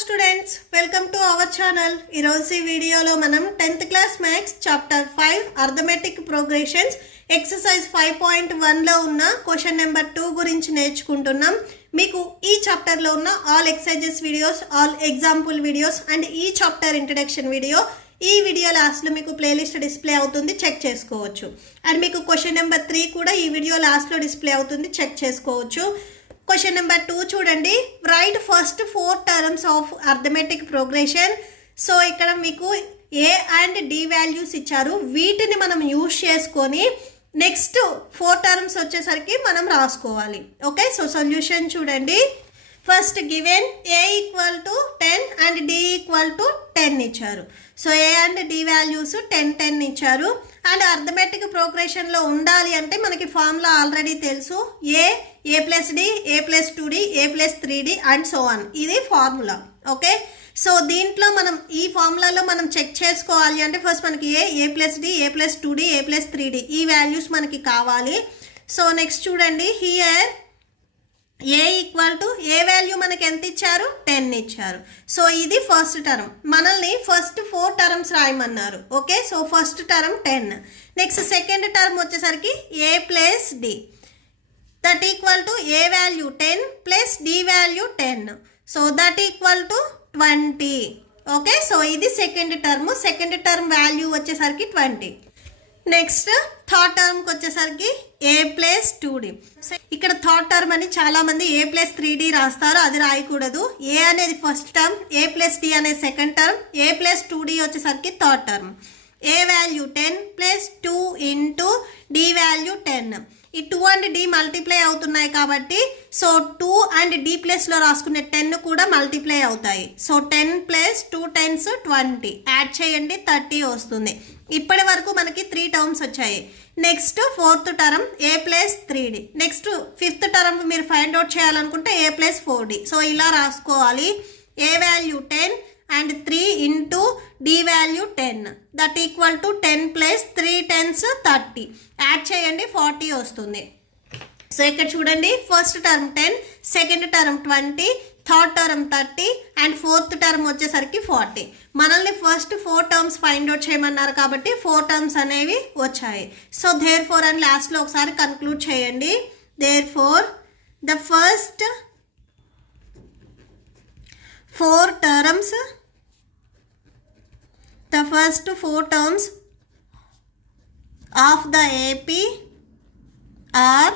Students, welcome to our channel. ఈరోజు ఈ వీడియోలో మనం 10th class maths chapter 5 arithmetic progressions exercise 5.1లో ఉన్న క్వశ్చన్ నెంబర్ 2 గురించి నేర్చుకుంటున్నాం. మీకు ఈ చాప్టర్లో ఉన్న all exercises videos, all example videos and ఈ చాప్టర్ ఇంట్రడక్షన్ వీడియో ఈ వీడియో లాస్ట్లో మీకు ప్లేలిస్ట్ డిస్ప్లే అవుతుంది, చెక్ చేసుకోవచ్చు. అండ్ మీకు క్వశ్చన్ నెంబర్ 3 కూడా ఈ వీడియో లాస్ట్లో డిస్ప్లే అవుతుంది, చెక్ చేసుకోవచ్చు. క్వశ్చన్ నెంబర్ 2 చూడండి. Right first 4 terms of arithmetic progression. So ఇక్కడ మీకు ఏ అండ్ డి వాల్యూస్ ఇచ్చారు, వీటిని మనం యూజ్ చేసుకొని నెక్స్ట్ 4 టర్మ్స్ వచ్చేసరికి మనం రాసుకోవాలి. ఓకే, సో సొల్యూషన్ చూడండి. First given A equal to 10 and D equal to 10 ఇచ్చారు. So a and d values 10, 10 ఇచ్చారు. అండ్ అర్థమెటిక్ ప్రోగ్రెషన్లో ఉండాలి అంటే మనకి ఫార్ములా ఆల్రెడీ తెలుసు. A plus D, A plus 2d, A plus 3d and so on. ఇది formula. Okay, so దీంట్లో మనం ఈ ఫార్ములాలో మనం చెక్ చేసుకోవాలి అంటే ఫస్ట్ మనకి A plus D, A plus 2d, A plus 3d ఈ వాల్యూస్ మనకి కావాలి. సో నెక్స్ట్ చూడండి, here A equal to A value మనకి ఎంత ఇచ్చారు, 10 ఇచ్చారు. సో ఇది ఫస్ట్ టర్మ్. మనల్ని ఫస్ట్ 4 టర్మ్స్ రాయమన్నారు. Okay, so first term 10. Next second term వచ్చేసరికి A plus D, that equal to A value 10 plus D value 10. So that equal to 20. Okay, so ఇది second term. Second term value వచ్చేసరికి 20. Next third టర్మ్కి వచ్చేసరికి A plus 2d. ఇక్కడ third term అని చాలా మంది ఏ plus 3d రాస్తారు, అది రాయకూడదు. ఏ అనేది first term, A plus D అనేది second term, A plus 2d వచ్చేసరికి third term. A value 10 plus 2 into D value 10. ఈ 2 అండ్ డి మల్టిప్లై అవుతున్నాయి కాబట్టి సో 2 అండ్ డి ప్లస్లో రాసుకునే 10 కూడా మల్టిప్లై అవుతాయి. సో 10 ప్లస్ 2 10s 20, యాడ్ చేయండి 30 వస్తుంది. ఇప్పటి వరకు మనకి 3 టర్మ్స్ వచ్చాయి. Next fourth term A plus 3d. Next fifth term మీరు ఫైండ్ అవుట్ చేయాలనుకుంటే ఏ ప్లస్ 4d. సో ఇలా రాసుకోవాలి. A value 10 and 3 into D value 10, that equal to 10 plus 3 10s 30, add చేయండి 40 వస్తుంది. సో ఇక్కడ చూడండి, first term 10, second term 20, third term 30 and fourth term వచ్చేసరికి 40. మనల్ని ఫస్ట్ 4 టర్మ్స్ ఫైండ్ అవుట్ చేయమన్నారు కాబట్టి 4 టర్మ్స్ అనేవి వచ్చాయి. సో దేర్ ఫోర్ అని లాస్ట్లో ఒకసారి కన్క్లూడ్ చేయండి. Therefore the first 4 terms, the first 4 terms of the AP are,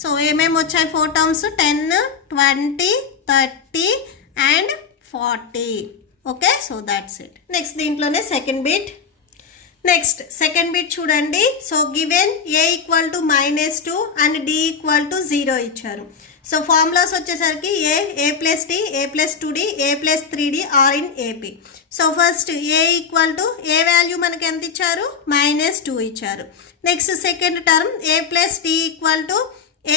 so ఏమేమి వచ్చాయి 4 terms, 10, 20, 30 and 40. Okay, so that's it. Next దీంట్లోనే second bit. Next second bit చూడండి. So given A equal to -2 and D equal to 0 ఇచ్చారు. So formulas వచ్చేసరికి A plus D, A plus 2d, A plus 3d are in AP. So first A equal to A value మనకి ఎంత ఇచ్చారు, -2 ఇచ్చారు. Next second term A plus D equal to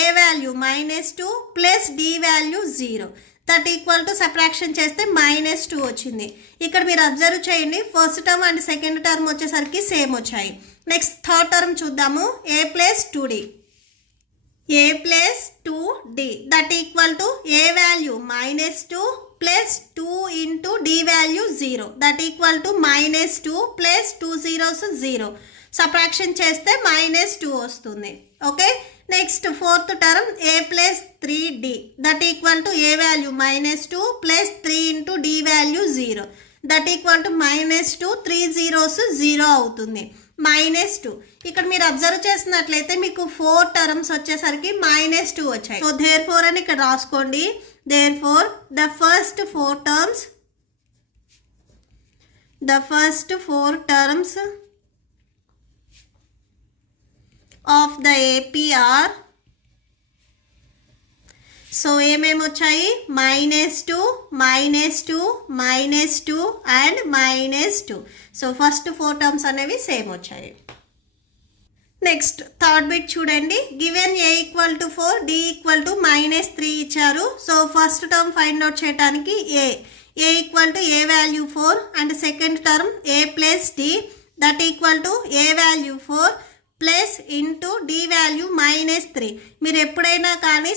A value -2 plus D value 0, that equal to subtraction చేస్తే -2 వచ్చింది. ఇక్కడ మీరు observe చేయండి, first term and second term వచ్చేసరికి సేమ్ వచ్చాయి. నెక్స్ట్ థర్డ్ టర్మ్ చూద్దాము. A plus 2d, A plus 2d that equal to A value -2 plus 2 into D value 0, that equal to -2 plus 2 zeros 0, subtraction చేస్తే -2 వస్తుంది. Okay, next fourth term A plus 3d that equal to A value -2 plus 3 into D value 0, that equal to -2 3 zeros 0 అవుతుంది. -2 ఇక్కడ మీరు observe చేసినట్లయితే మీకు 4 terms వచ్చేసరికి -2 వచ్చాయి. So there four అని ఇక్కడ రాసుకోండి. Therefore the first 4 terms, the first 4 terms of the AP are, so ఏమేమి వచ్చాయి, -2, -2, -2 అండ్ -2. సో ఫస్ట్ 4 టర్మ్స్ అనేవి సేమ్ వచ్చాయి. నెక్స్ట్ థర్డ్ బిట్ చూడండి. Given A equal to 4, D equal to -3 ఇచ్చారు. So first term find out చేయడానికి A equal to A value 4 and second term A plus D that equal to A value 4 plus into D value -3. మీరు ఎప్పుడైనా కానీ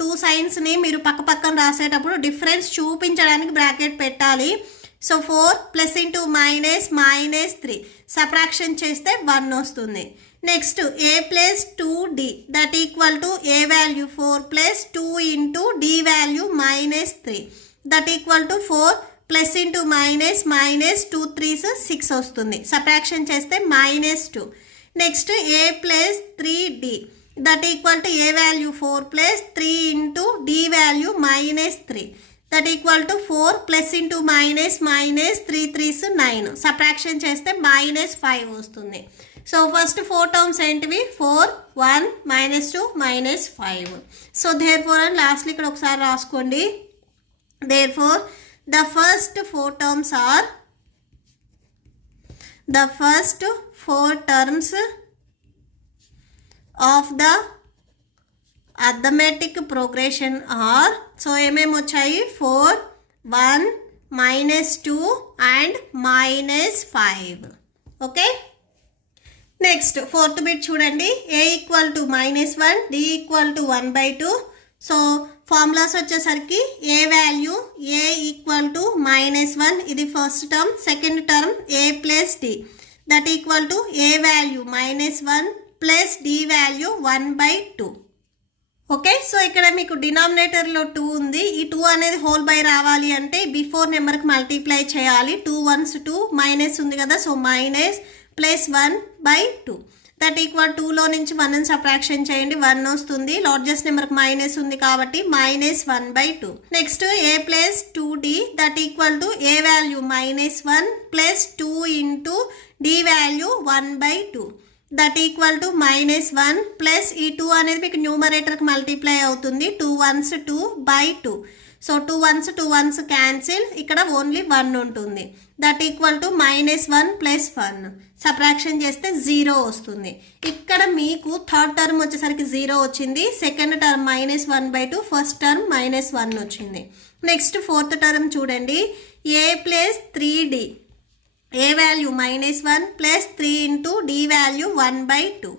two సైన్స్ని మీరు పక్క పక్కన రాసేటప్పుడు difference చూపించడానికి బ్రాకెట్ పెట్టాలి. సో 4 ప్లస్ ఇంటూ -3 సబ్ట్రాక్షన్ చేస్తే 1 వస్తుంది. Next a plus 2d that equal to a value 4 plus 2 into d value -3 that equal to 4 plus into -2 3s 6 వస్తుంది. సబ్ట్రాక్షన్ చేస్తే -2. Next a plus 3d that equal to a value 4 plus 3 into d value -3 that equal to 4 plus into -3 3s 9. Subtraction చేస్తే -5 వస్తుంది. So first 4 terms ఏంటివి 4 1 -2 -5. So there four అని లాస్ట్లో ఇక్కడ ఒకసారి రాసుకోండి. Therefore the first 4 terms are of the arithmetic progression are so ఏమేమి వచ్చాయి 4 1 -2 అండ్ -5. ఓకే నెక్స్ట్ ఫోర్త్ బిట్ చూడండి. a equal to -1 d equal to 1/2. So formulas వచ్చేసరికి a value a equal to -1 ఇది first term. Second term a plus d that equal to a value -1 plus d value 1/2. Okay so ఇక్కడ మీకు డినామినేటర్లో 2 ఉంది. ఈ 2 అనేది whole by రావాలి అంటే before నెంబర్కి మల్టిప్లై చేయాలి. 2 1s 2 మైనస్ ఉంది కదా so minus plus 1/2 that equal 2లో నుంచి 1ని సబ్ట్రాక్షన్ చేయండి 1 వస్తుంది. లార్జెస్ట్ నెంబర్కి మైనస్ ఉంది కాబట్టి -1/2. Next a plus 2d that equal to a value -1 plus 2 into d value 1/2 that equal to -1 plus ఈ 2 అనేది మీకు న్యూమరేటర్కి మల్టిప్లై అవుతుంది. 2 1s 2/2. సో 2 1s క్యాన్సిల్ ఇక్కడ ఓన్లీ 1 ఉంటుంది. That equal to -1 plus 1 subtraction చేస్తే 0 వస్తుంది. ఇక్కడ మీకు థర్డ్ టర్మ్ వచ్చేసరికి 0 వచ్చింది. సెకండ్ టర్మ్ -1/2 ఫస్ట్ టర్మ్ -1 వచ్చింది. నెక్స్ట్ ఫోర్త్ టర్మ్ చూడండి a plus 3d a value -1 plus 3 into d value 1/2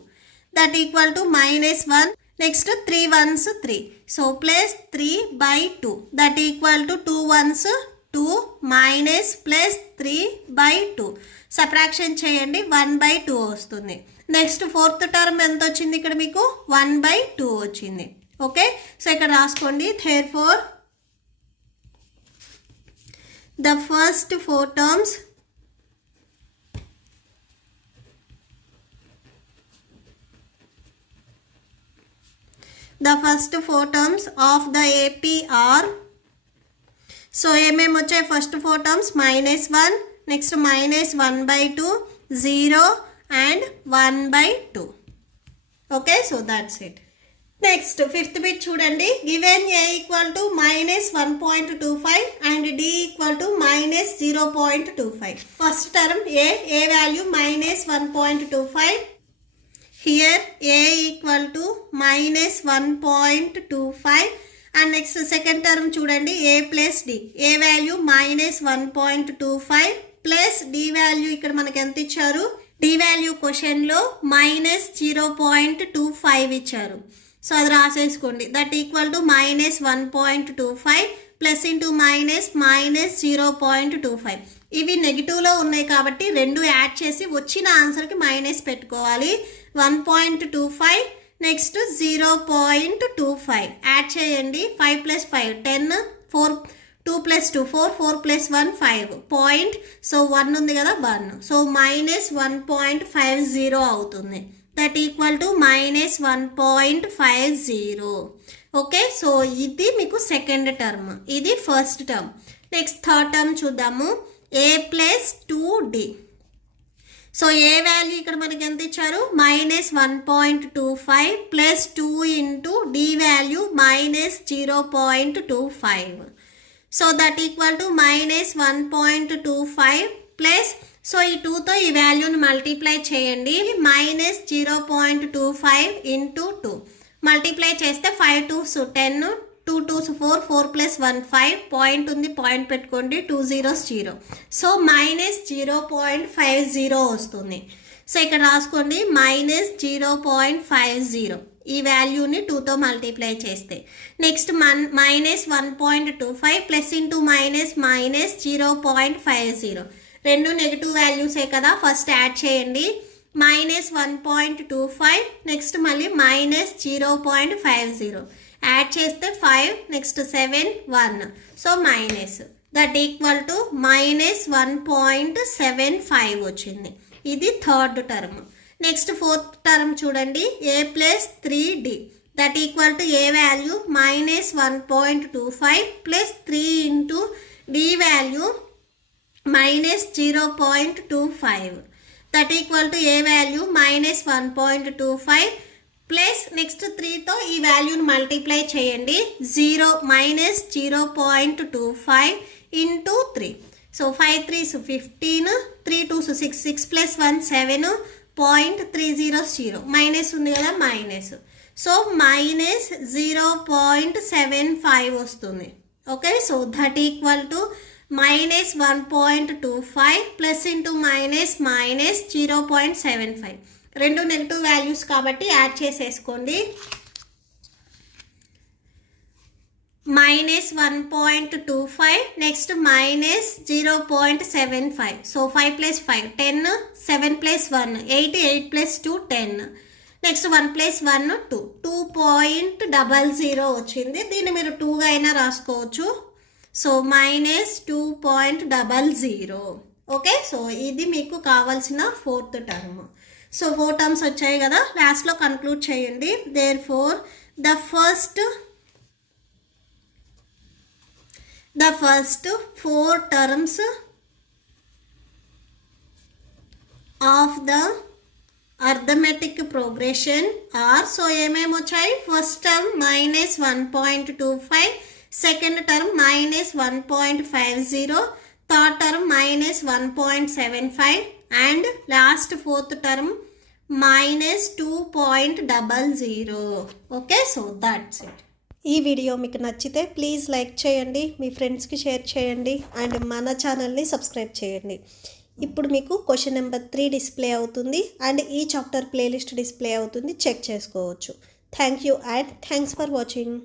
that equal to -1. Next 3 1s 3 so plus 3/2 that equal to 2 1s 2 minus plus 3/2 subtraction చేయండి 1/2 వస్తుంది. Next fourth term ఎంత వచ్చింది ఇక్కడ మీకు 1/2 వచ్చింది. Okay so ఇక్కడ రాసుకోండి. Therefore the first 4 terms of the AP are so ఏమేమి వచ్చాయి first 4 terms -1 next -1/2 0 and 1/2. Okay so that's it. Next fifth bit చూడండి. Given a equal to -1.25 and d equal to -0.25. First term a value -1.25. Here a equal to -1.25 and next second term చూడండి a plus d a value -1.25 plus d value ఇక్కడ మనకి ఎంత ఇచ్చారు d value క్వశ్చన్లో -0.25 ఇచ్చారు. So అది రాసేసుకోండి. That equal to -1.25 plus into -0.25. ఇవి నెగిటివ్లో ఉన్నాయి కాబట్టి రెండు యాడ్ చేసి వచ్చిన ఆన్సర్కి మైనస్ పెట్టుకోవాలి. 1.25 నెక్స్ట్ 0.25 యాడ్ చేయండి. 5 + 5 10 4 2 + 2 4 4 + 1 5 పాయింట్ సో 1 ఉంది కదా 1 సో -1.50 అవుతుంది. That equal to -1.50. Okay so ఇది మీకు సెకండ్ టర్మ్, ఇది first term. Next third term చూద్దాము. a + 2d so A value ఇక్కడ మనకి ఎంత ఇచ్చారు -1.25 plus 2 into d value -0.25. So that equal to -1.25 plus so ఈ 2తో ఈ వాల్యూని మల్టిప్లై చేయండి. -0.25 ఇంటూ 2 మల్టిప్లై చేస్తే 5 2s 10 2 2s 4 4 + 1 5 పాయింట్ ఉంది పాయింట్ పెట్టుకోండి 2 0s 0 సో -0.50 వస్తుంది. సో ఇక్కడ రాసుకోండి -0.50 ఈ వాల్యూని 2తో మల్టిప్లై చేస్తే. నెక్స్ట్ -1.25 ప్లస్ ఇంటూ -0.50 రెండు నెగిటివ్ వాల్యూసే కదా, ఫస్ట్ యాడ్ చేయండి. -1.25 నెక్స్ట్ మళ్ళీ -0.50 యాడ్ చేస్తే 5 next 7 1 so minus that equal to -1.75 వచ్చింది. ఇది third term. Next fourth term చూడండి, a+3d that equal to A value -1.25 plus 3 into D value -0.25 that equal to A value -1.25 plus next 3తో ఈ వాల్యూని multiply చేయండి. -0.25 into 3 so 5 3s 15 3 2s 6 6 plus 1 7.300 minus ఉంది కదా minus, so -0.75 వస్తుంది. Okay, so that equal to -1.25 plus into -0.75 రెండు negative values కాబట్టి add చేసేసుకోండి. -1.25 నెక్స్ట్ -0.75 సో 5 + 5 10 7 + 1 8 8 + 2 10 నెక్స్ట్ 1 + 1 2 2.00 వచ్చింది. దీన్ని మీరు 2గా అయినా రాసుకోవచ్చు. సో -2.00. ఓకే, సో ఇది మీకు కావాల్సిన ఫోర్త్ టర్మ్. సో 4 టర్మ్స్ వచ్చాయి కదా, లాస్ట్లో కన్క్లూడ్ చేయండి. Therefore the first 4 terms of the arithmetic progression are, so ఏమేమి వచ్చాయి, first term -1.25, second term -1.50, third term -1.75 and last fourth term -2.00. Okay, so that's it. ఈ వీడియో మీకు నచ్చితే please like చేయండి, మీ ఫ్రెండ్స్కి షేర్ చేయండి అండ్ మన ఛానల్ని సబ్స్క్రైబ్ చేయండి. ఇప్పుడు మీకు క్వశ్చన్ నెంబర్ 3 డిస్ప్లే అవుతుంది అండ్ ఈ చాప్టర్ ప్లేలిస్ట్ డిస్ప్లే అవుతుంది, చెక్ చేసుకోవచ్చు. Thank you and thanks for watching.